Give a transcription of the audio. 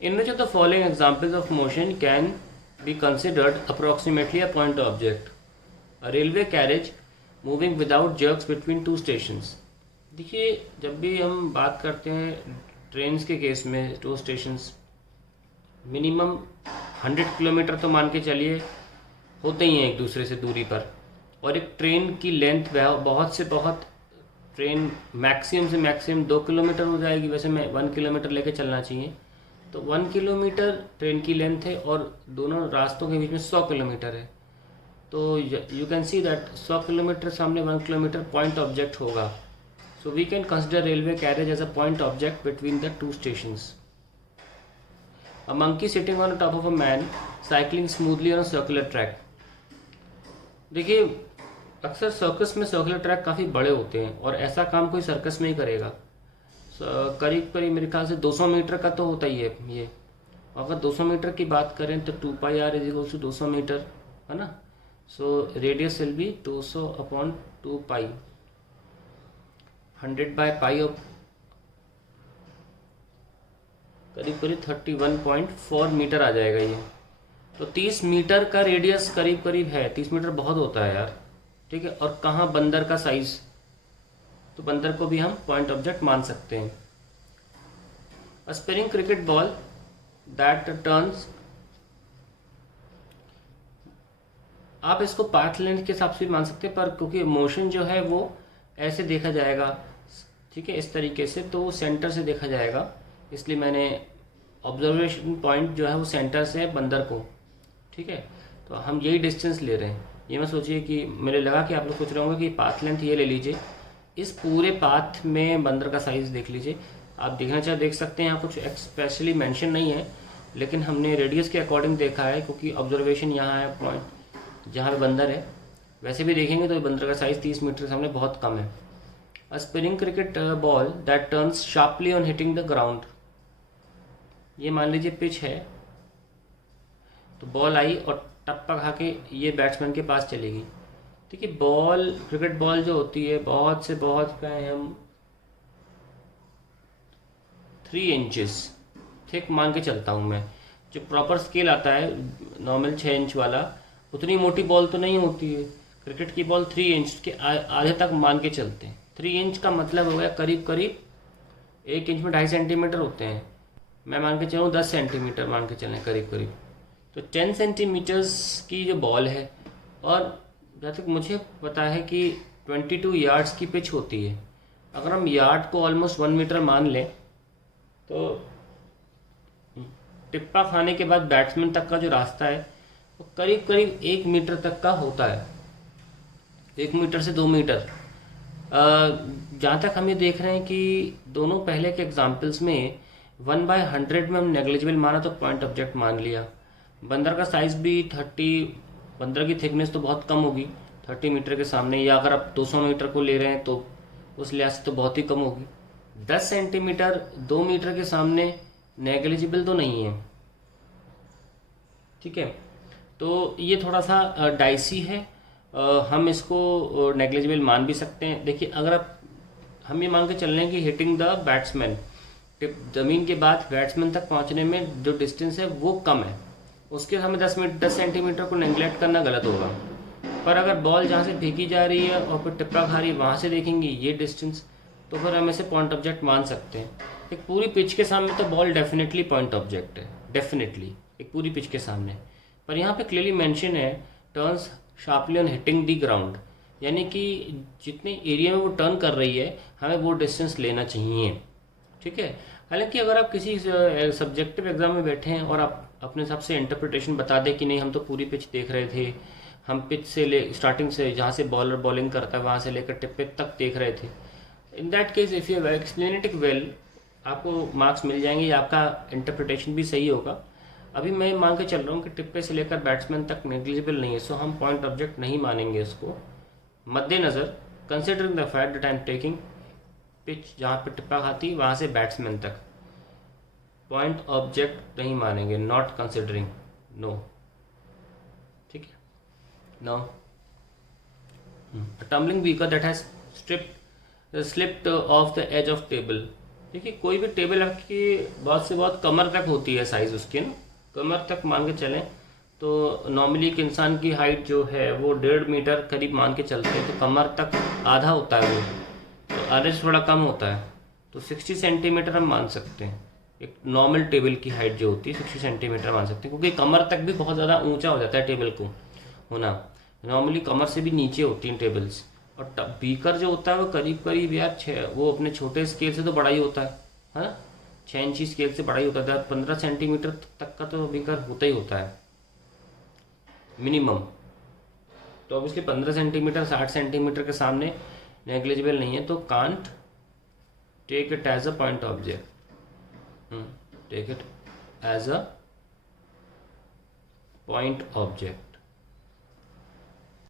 In which of the following examples of motion can be considered approximately a point object? A railway carriage moving without jerks between two stations. देखिए, जब भी हम बात करते हैं trains के case में टू स्टेशंस, मिनिमम 100 किलोमीटर तो मान के चलिए होते ही हैं एक दूसरे से दूरी पर। और एक ट्रेन की लेंथ बहुत से बहुत, ट्रेन मैक्सिमम से मैक्सिमम 2 किलोमीटर हो जाएगी। वैसे मैं 1 किलोमीटर लेके चलना चाहिए। तो 1 किलोमीटर ट्रेन की लेंथ है और दोनों रास्तों के बीच में 100 किलोमीटर है। तो you can see that 100 kilometre सामने 1 किलोमीटर पॉइंट ऑब्जेक्ट होगा। So we can consider railway carriage as a point object between the two stations. A monkey sitting on the top of a man cycling smoothly on a circular track. देखिए, अक्सर circus में circular track काफ़ी बड़े होते हैं और ऐसा काम कोई सर्कस में ही करेगा। करीब करीब मेरे ख्याल से 200 मीटर का तो होता ही है ये। अगर 200 मीटर की बात करें तो 2πr is equal to 200 metre, है ना। So radius will be 200 upon 2π, 100/π of करीब करीब 31.4 मीटर आ जाएगा ये। तो 30 मीटर का रेडियस करीब करीब है। 30 मीटर बहुत होता है यार, ठीक है। और कहाँ बंदर का साइज, तो बंदर को भी हम पॉइंट ऑब्जेक्ट मान सकते हैं। A spinning cricket ball that turns, आप इसको पाथ लेंथ के हिसाब से भी मान सकते हैं, पर क्योंकि मोशन जो है वो ऐसे देखा जाएगा, ठीक है, इस तरीके से, तो सेंटर से देखा जाएगा। इसलिए मैंने ऑब्जर्वेशन पॉइंट जो है वो सेंटर से है बंदर को, ठीक है। तो हम यही डिस्टेंस ले रहे हैं। ये मैं सोचिए कि मेरे लगा कि आप लोग सोच रहे होंगे कि पाथ लेंथ ये ले लीजिए, इस पूरे पाथ में बंदर का साइज़ देख लीजिए। आप देखना चाहे देख सकते हैं, यहाँ कुछ स्पेशली मेंशन नहीं है, लेकिन हमने रेडियस के अकॉर्डिंग देखा है क्योंकि ऑब्जर्वेशन यहाँ है पॉइंट जहाँ पे बंदर है। वैसे भी देखेंगे तो बंदर का साइज़ 30 मीटर के सामने बहुत कम है। A spinning cricket ball that turns sharply on hitting the ground, ये मान लीजिए पिच है, तो बॉल आई और टप्पा खा के ये बैट्समैन के पास चलेगी। ठीक है, बॉल, क्रिकेट बॉल जो होती है बहुत से बहुत कहें हम 3 इंचेस थिक मान के चलता हूँ मैं। जो प्रॉपर स्केल आता है नॉर्मल 6 इंच वाला, उतनी मोटी बॉल तो नहीं होती है। क्रिकेट की बॉल 3 इंच के आधे तक मान के चलते हैं। 3 इंच का मतलब हो गया करीब करीब 1 इंच में 2.5 सेंटीमीटर होते हैं। मैं मान के चलूँ 10 सेंटीमीटर मान के चलें करीब करीब, तो 10 सेंटीमीटर्स की जो बॉल है, और जहाँ तक मुझे पता है कि 22 यार्ड्स की पिच होती है। अगर हम यार्ड को ऑलमोस्ट 1 मीटर मान लें तो टिप्पा खाने के बाद बैट्समैन तक का जो रास्ता है वो करीब करीब 1 मीटर तक का होता है, 1 मीटर से 2 मीटर। जहाँ तक हम ये देख रहे हैं कि दोनों पहले के एग्जाम्पल्स में 1/100 में हम नेग्लिजिबल माना तो पॉइंट ऑब्जेक्ट मान लिया। बंदर का साइज़ भी 30, बंदर की थिकनेस तो बहुत कम होगी 30 मीटर के सामने, या अगर आप 200 मीटर को ले रहे हैं तो उस लिहाज से तो बहुत ही कम होगी। 10 सेंटीमीटर 2 मीटर के सामने नेग्लिजिबल तो नहीं है, ठीक है। तो ये थोड़ा सा डाइसी है, हम इसको नेग्लिजिबल मान भी सकते हैं। देखिए, अगर आप, हम ये मान के चल रहे हैं कि हिटिंग द बैट्समैन, ज़मीन के बाद बैट्समैन तक पहुंचने में जो डिस्टेंस है वो कम है, उसके हमें 10 सेंटीमीटर को नेग्लेक्ट करना गलत होगा। पर अगर बॉल जहाँ से फेंकी जा रही है और फिर टिप्पा खा रही है वहाँ से देखेंगे ये डिस्टेंस, तो फिर हम इसे पॉइंट ऑब्जेक्ट मान सकते हैं। एक पूरी पिच के सामने तो बॉल डेफिनेटली पॉइंट ऑब्जेक्ट है, डेफिनेटली एक पूरी पिच के सामने। पर यहाँ पे क्लियरली मेंशन है turns sharply on hitting the ground, यानी कि जितने एरिया में वो टर्न कर रही है हमें वो डिस्टेंस लेना चाहिए, ठीक है। हालांकि अगर आप किसी सब्जेक्टिव एग्जाम में बैठे हैं और आप अपने हिसाब से इंटरप्रिटेशन बता दें कि नहीं हम तो पूरी पिच देख रहे थे, हम पिच से स्टार्टिंग से जहाँ से बॉलर बॉलिंग करता है वहाँ से लेकर टिप्पे तक देख रहे थे, in that case if you explain it well आपको मार्क्स मिल जाएंगे या आपका इंटरप्रिटेशन भी सही होगा। अभी मैं मान के चल रहा हूँ कि टिप्पे से लेकर बैट्समैन तक नेग्लिजिबल नहीं है, सो हम पॉइंट ऑब्जेक्ट नहीं मानेंगे इसको। मद्देनज़र considering the fact that I am taking pitch जहाँ पे टिप्पा खाती वहाँ से बैट्समैन तक, पॉइंट ऑब्जेक्ट नहीं मानेंगे, नॉट कंसिडरिंग, नो, ठीक है। No, tumbling beaker that has slipped off the edge of table, देखिए कोई भी टेबल आपकी बहुत से बहुत कमर तक होती है साइज़ उसकी ना, कमर तक मान के चलें तो नॉर्मली एक इंसान की हाइट जो है वो 1.5 मीटर करीब मान के चलते हैं, तो कमर तक आधा होता है वो, तो आधे से थोड़ा कम होता है, तो 60 सेंटीमीटर हम मान सकते हैं। एक नॉर्मल टेबल की हाइट जो होती है 60 सेंटीमीटर मान सकते हैं, क्योंकि कमर तक भी बहुत ज़्यादा ऊंचा हो जाता है टेबल को होना, नॉर्मली कमर से भी नीचे होती हैं टेबल्स। और बीकर जो होता है वो करीब करीब यार वो अपने छोटे स्केल से तो बड़ा ही होता है ना, 6 इंची स्केल से बड़ा ही होता है, 15 सेंटीमीटर तक का तो बीकर होता ही होता है मिनिमम। तो ऑब्वियसली 15 सेंटीमीटर 60 सेंटीमीटर के सामने नेग्लिजिबल नहीं है, तो can't take it as a point object, take it as a point object.